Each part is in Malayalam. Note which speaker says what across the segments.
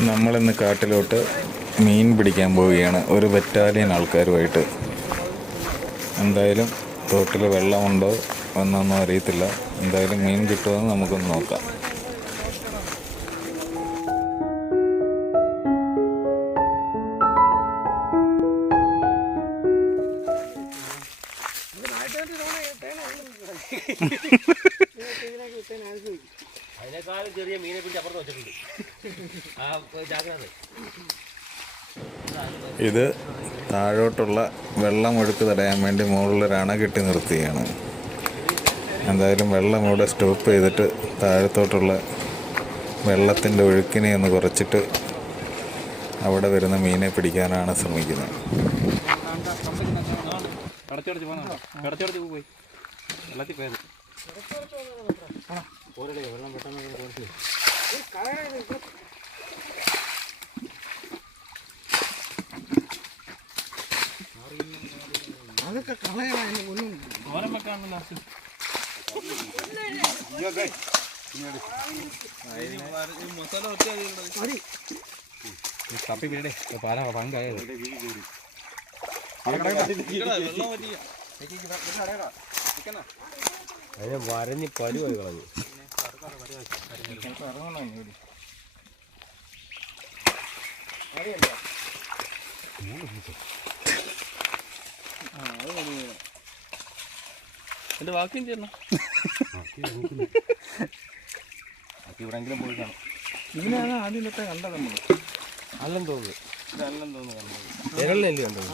Speaker 1: നമ്മളിന്ന് കാട്ടിലോട്ട് മീൻ പിടിക്കാൻ പോവുകയാണ്. ഒരു ബറ്റാലിയൻ ആൾക്കാരുമായിട്ട്. എന്തായാലും തോട്ടിൽ വെള്ളമുണ്ടോ എന്നൊന്നും അറിയത്തില്ല. എന്തായാലും മീൻ കിട്ടുമെന്ന് നമുക്കൊന്ന് നോക്കാം.
Speaker 2: അതിനേക്കാളും ചെറിയ മീനെ പിടിച്ച് അപ്പുറത്ത് വെച്ചിട്ടുണ്ട്.
Speaker 1: ഇത് താഴോട്ടുള്ള വെള്ളമൊഴുക്ക് തടയാൻ വേണ്ടി മുകളിലൊരു അണ കെട്ടി നിർത്തുകയാണ് എന്തായാലും വെള്ളം ഇവിടെ സ്റ്റോപ്പ് ചെയ്തിട്ട് താഴത്തോട്ടുള്ള വെള്ളത്തിന്റെ ഒഴുക്കിനെ ഒന്ന് കുറച്ചിട്ട് അവിടെ വരുന്ന മീനെ പിടിക്കാനാണ് ശ്രമിക്കുന്നത്.
Speaker 2: വെള്ളത്തിൽ വെള്ളം പെട്ടെന്ന് കുറച്ച് ഓരം വെക്കാണല്ലോ തപ്പി വീടേ പാലാ പങ്കായത് വരഞ്ഞ് പരുവായി കളഞ്ഞു. എന്റെ വാക്കും ചെയ്യണം എവിടെങ്കിലും പോയി കാണും.
Speaker 3: ഇതിനാണ് ആദ്യം തൊട്ടേ കണ്ടത് നമ്മൾ
Speaker 2: അല്ലെന്ന് തോന്നുന്നു.
Speaker 3: കണ്ടത്?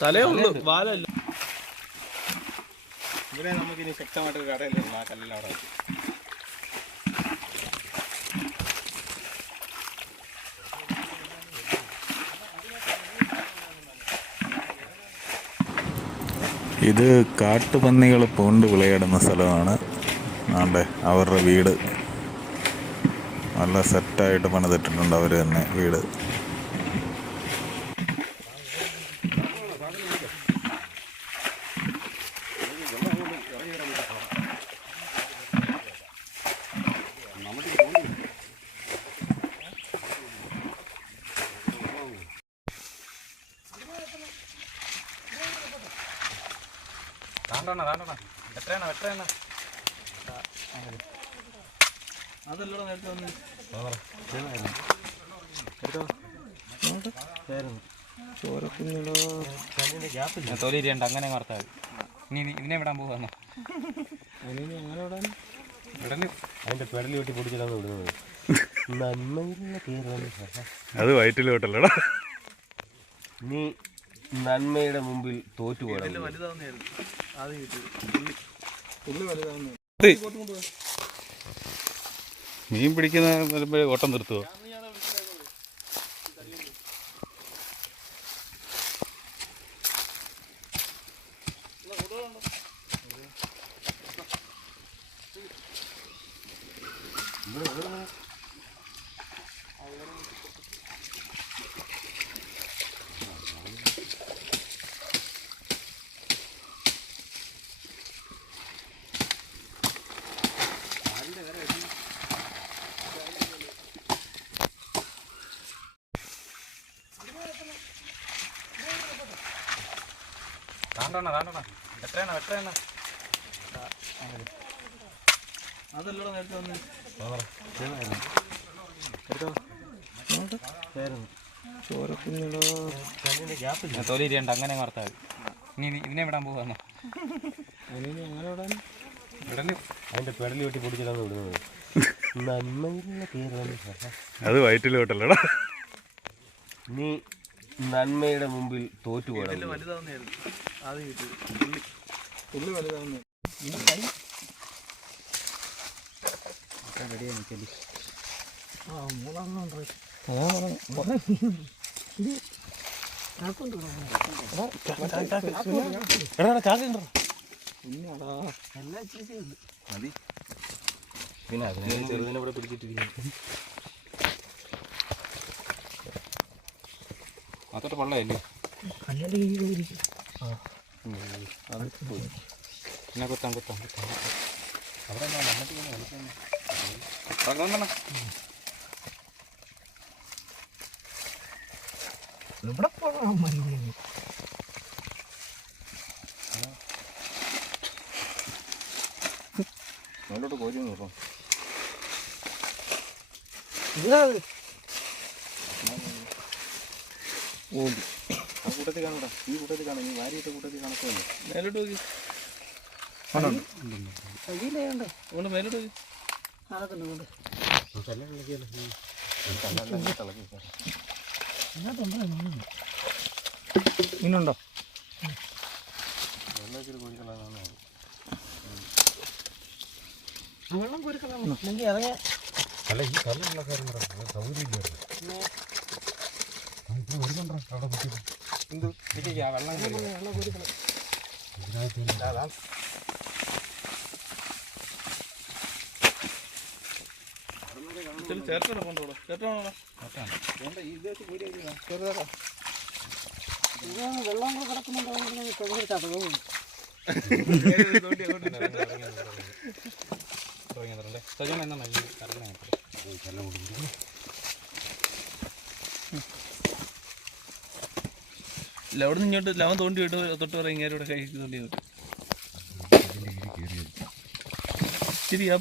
Speaker 2: തലയുള്ളൂ വാലല്ല.
Speaker 3: ഇവിടെ നമുക്ക് ഇനി ശക്തമായിട്ട് കടയിലുള്ള ആ കല്ലിൽ അവിടെ
Speaker 1: ഇത് കാട്ടുപന്നികൾ പൂണ്ട് വിളയാടുന്ന സ്ഥലമാണ് ആണ്ടെ അവരുടെ വീട് നല്ല സെറ്റായിട്ട് പണിതിട്ടിട്ടുണ്ട് അവർ തന്നെ വീട്.
Speaker 3: താണ്ടോണ താണ്ടോണ എത്രയാണ് എത്രയാണ്? അതല്ലോ നേരത്തെ വന്ന്
Speaker 2: തൊലി ഇരിയണ്ട അങ്ങനെ വർത്താൽ ഇനി ഇതിനെ വിടാൻ പോവാന്നോ അതിന്റെ പെടലി വെട്ടി പൊടിച്ചിട്ടാണ് വിടുന്നത്
Speaker 1: അത് വയറ്റിലോട്ടല്ലടാ
Speaker 2: നീ നന്മയുടെ മുമ്പിൽ തോറ്റുപോയി
Speaker 3: വലുതാവുന്നതായിരുന്നു.
Speaker 1: മീൻ പിടിക്കുന്ന വരുമ്പോഴേ ഓട്ടം നിർത്തുവോ?
Speaker 3: താണ്ടോണ താണ്ടോണ എത്രയാണ് എത്രയാണ്? അതല്ലോ നേരത്തെ വന്ന്
Speaker 2: അങ്ങനെ വർത്താൽ ഇനി ഇതിനെ വിടാൻ? പോവാന്നോ അതിന്റെ പെടലി വെട്ടി പൊടിച്ചിട്ടാണ് വിടുന്നത്. നന്മയിലുള്ള കേരളം
Speaker 1: അത് വയറ്റിലോട്ടല്ലടാ.
Speaker 2: നീ നന്മയുടെ മുമ്പിൽ തോറ്റുപോകണം
Speaker 3: ആ മൂന്നെണ്ണം
Speaker 2: പിന്നെ അതിനെ ചെറുതിനെ ഇവിടെ പിടിച്ചിട്ടിരിക്കുന്നു. അത്തോട്ട് പള്ളയല്ലേ പിന്നെ കുത്താം കുത്താം കുത്താം.
Speaker 4: ഇവിടെ പോകാൻ മതി
Speaker 1: മുകളിലോട്ട് കോരി നോക്കാം
Speaker 4: ഇതാ
Speaker 1: ഓടി. ആ കൂട്ടത്തിൽ കാണൂടാ ഈ കൂട്ടത്തിൽ കാണാം. ഈ വാരിയിട്ട കൂട്ടത്തിൽ കണക്കുമല്ലോ
Speaker 3: മേലോട്ട് നോക്കി.
Speaker 4: കയ്യിലേണ്ട
Speaker 3: അതുകൊണ്ട് മേലോട്ട് നോക്കി.
Speaker 4: അതൊക്കെ ഉണ്ട് മീനുണ്ടോ വെള്ളം കോരിക്കളാണ് അല്ലെങ്കിൽ ഇറങ്ങിയ
Speaker 3: അല്ല ഈ കല്ലുള്ള കാര്യം ചേർട്ടോ കൊണ്ടോളൂ ചേർട്ടാണോ
Speaker 4: ഇതാണ് വെള്ളം കൂടെ കിടക്കുന്നുണ്ടോ ഭയങ്കര ചതവും
Speaker 3: ഇല്ല അവിടെ നിന്ന് ഇങ്ങോട്ട് ലവൻ തോണ്ടി വിട്ട് തൊട്ട് പറയും ഇങ്ങനെ കൈ തോണ്ടി വിട്ടു ശരി ആ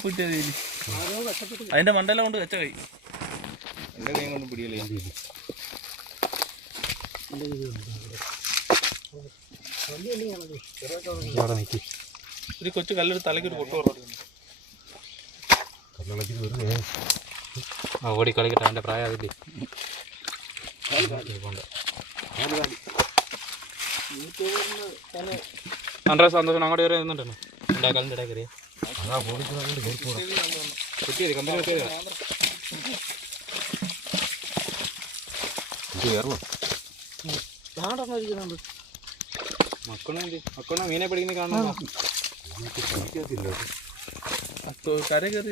Speaker 4: ആരോ കഷ്ടപ്പെട്ട്
Speaker 3: അതിന്റെ മണ്ടല കൊണ്ട് വെച്ച കൈ.
Speaker 1: എന്റെ കൈ കൊണ്ട് പിടിയല്ലേ?
Speaker 3: ഒരു കൊച്ചു കല്ലൊരു തലയ്ക്ക് ഒരു പൊട്ട് പറഞ്ഞു
Speaker 5: ഓടി കളിക്കട്ടെ അവന്റെ പ്രായം അതില്ലേ സന്തോഷം അങ്ങോട്ട് കയറി നിന്നുണ്ടല്ലോ ഉണ്ടാ കല്ലിന്റെ ഇടയിൽ കയറിയ കുത്തിയത്. കമ്പനി മീനെ പിടിക്കുന്ന കാണുന്നു
Speaker 3: കര കയറി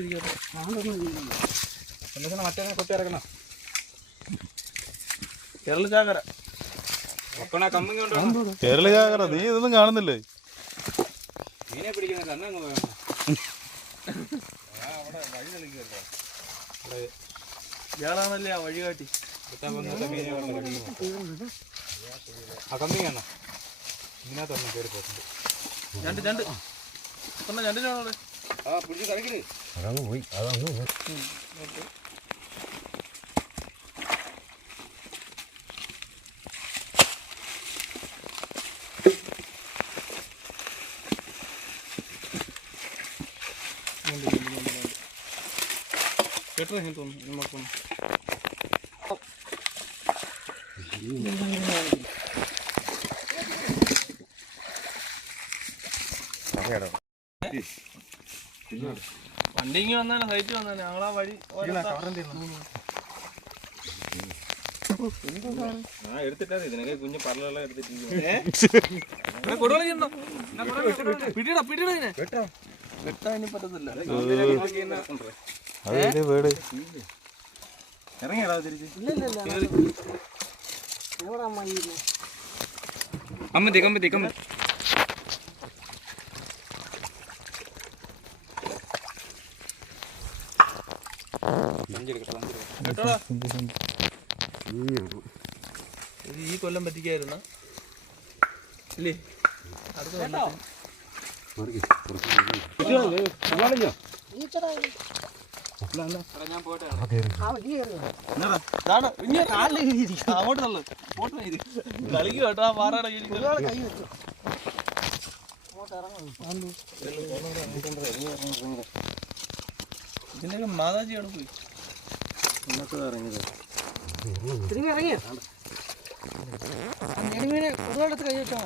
Speaker 5: സന്തോഷം മറ്റേ കൊത്തി ഇറക്കണം
Speaker 3: കേരള ചാകര.
Speaker 1: കേരള ജാഗര നീ ഇതൊന്നും കാണുന്നില്ലേ?
Speaker 5: മീനെ പിടിക്കുന്ന പോകണം
Speaker 3: ഇയാളാണല്ലേ ആ വഴികാട്ടി
Speaker 5: ആ ഇതിനകത്തൊന്നും കയറി പോകുന്നുണ്ട്
Speaker 3: രണ്ട് രണ്ട്. രണ്ടിനാണോ
Speaker 5: ആ പിടിച്ച് കളിക്കൽ
Speaker 3: കേട്ടോ എനിക്ക് തോന്നുന്നു നോക്കുന്നു വണ്ടി ഇങ്ങനെ ഹൈറ്റ് വന്നാലും ഞങ്ങളാ വഴി
Speaker 1: എടുത്തിട്ടാ ഇതിനൊക്കെ കുഞ്ഞു പറലുള്ള എടുത്തിട്ട്
Speaker 3: പിടിയടാ പിടിയടാ പറ്റത്തില്ല.
Speaker 1: അതെ വീട്?
Speaker 5: കമ്പത്തി കമ്പത്തി
Speaker 3: ഈ കൊല്ലം പറ്റിക്കായിരുന്ന ഇല്ലേ അടുത്ത കൊല്ലം
Speaker 4: ഈച്ചടാ ഇത്.
Speaker 5: ഞാൻ പോട്ടെ
Speaker 4: ആ വലിയ കയറിയോ?
Speaker 3: ഇതാണ് ഇനി കാലിൽ ഇരിക്കും. അങ്ങോട്ട് ഫോട്ടോ ഇത് കളിക്കും കേട്ടോ ആ പാറയുടെ കീഴിൽ കളി.
Speaker 4: ഒരാളെ കൈ വെച്ചു അങ്ങോട്ട് ഇറങ്ങും
Speaker 3: ഇതിന്റെയൊക്കെ മാതാജി അവിടെ പോയി
Speaker 4: ഇറങ്ങിയത് ഇറങ്ങിയോ ഒരുപാടത്ത് കൈ വെച്ചോ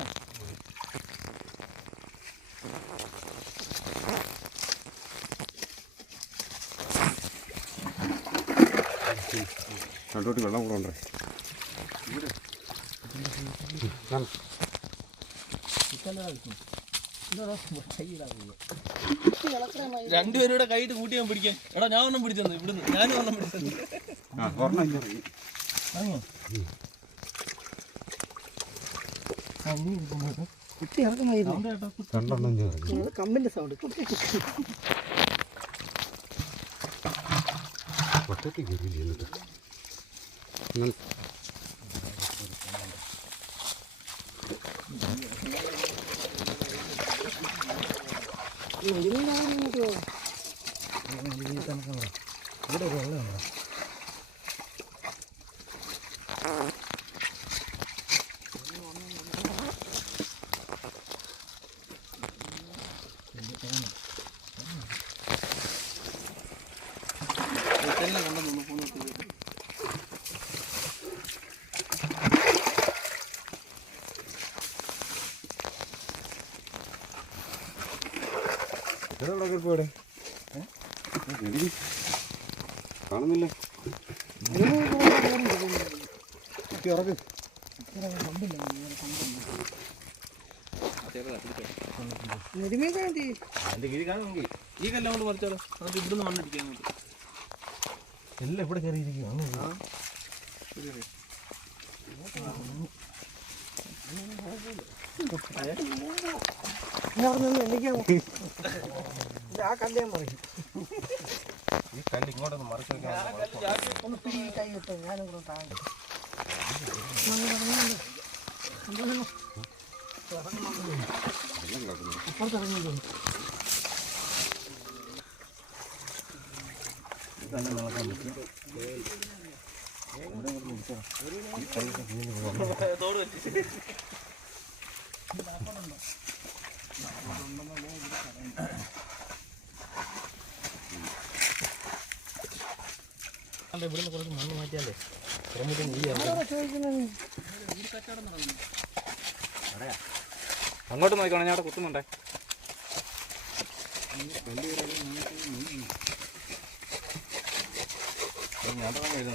Speaker 1: രണ്ടോട്ട് വെള്ളം കൂടെ ഉണ്ടേ
Speaker 3: രണ്ടുപേരുടെ കൈയിട്ട് കൂട്ടി ഞാൻ പിടിക്കാൻ എടാ ഞാൻ ഒന്നും പിടിച്ചെന്ന് ഇവിടുന്ന്. ഞാനും ഒന്നും
Speaker 5: പിടിച്ചത് കുട്ടി
Speaker 4: അത് കമ്പിന്റെ സൗണ്ട്
Speaker 5: ഒറ്റയ്ക്ക് കയറിയില്ല
Speaker 4: ഇവിടെ വെള്ളമുണ്ടോ
Speaker 5: പോടെ. കാണുന്നില്ല? ഇറക്ക്
Speaker 3: ഈ കല്ല് കൊണ്ട് മറിച്ചാലോ എന്നിട്ട് ഇവിടുന്ന് മണ്ണിടിക്കാൻ
Speaker 4: എല്ലാം ഇവിടെ കയറിയിരിക്കും എണ്ണിക്കാൻ ആ കല്ലേ മറിക്കും
Speaker 5: ഈ കല്ല് ഇങ്ങോട്ടൊന്ന് മറിച്ച്
Speaker 4: ഒന്ന് പിടി കൈ കിട്ടും ഞാനും കൂടെ താങ്ങും അപ്പുറത്തിറങ്ങി
Speaker 3: തോട് വെച്ച്
Speaker 4: ഇവിടുന്ന് കുറച്ച് മണ്ണ് മാറ്റിയാലേ
Speaker 5: അങ്ങോട്ട് നോക്കണം ഞാൻ അവിടെ കുത്തുന്നുണ്ടേ.
Speaker 3: ഞാൻ വണ്ടിമാര്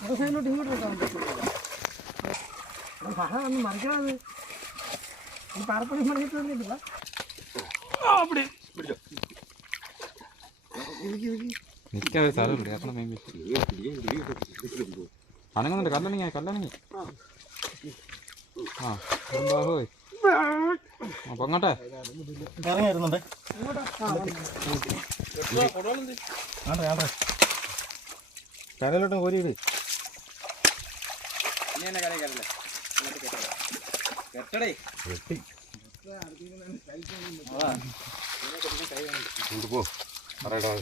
Speaker 3: പോണ
Speaker 4: അവസാനോട്ട് ഇങ്ങോട്ട് വെക്കാൻ പറ്റില്ല പറ ഒന്ന് മറിക്കണത് ഈ പാറപ്പണി മറിഞ്ഞിട്ട് തന്നിട്ടില്ല
Speaker 5: നിൽക്കാൻ ഒരു സ്ഥലമുണ്ട് കാരണം മെയിൻ അനങ്ങുന്നുണ്ട് കല്ലണങ്ങി കല്ലണങ്ങി ആ പോയി അപ്പൊ അങ്ങോട്ടെ
Speaker 4: ഇറങ്ങിയിരുന്നുണ്ട്
Speaker 5: കരയിലോട്ട് കോരിയിട്
Speaker 3: നീ എന്നെ കരയെ കയറല്ലേ ഇങ്ങോട്ട് കെട്ടടാ. കെട്ടടേ
Speaker 5: കൊണ്ടുപോ. പറയടാ.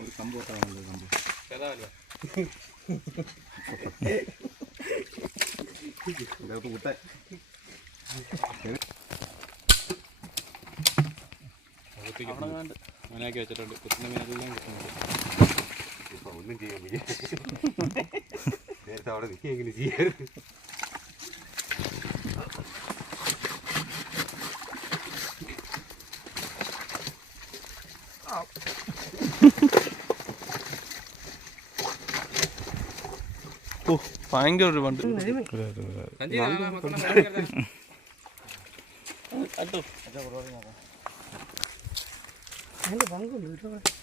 Speaker 5: ഒരു സംഭവത്താണല്ലോ കമ്പ് ഇതിനകത്ത് കുട്ടെ. മീനാക്കി വെച്ചിട്ടുണ്ട്. കുത്തുന്ന മീനെല്ലാം കിട്ടുന്നുണ്ട്. ഇപ്പൊ ഒന്നും ചെയ്യാൻ വയ്യ. നേരത്തെ അവിടെ നിൽക്കിയെങ്കിലും ചെയ്യാറ്
Speaker 3: ഓ ഭയങ്കര ഒരു പണ്ട് അട്ടോ
Speaker 4: 아니 방금 이래가지고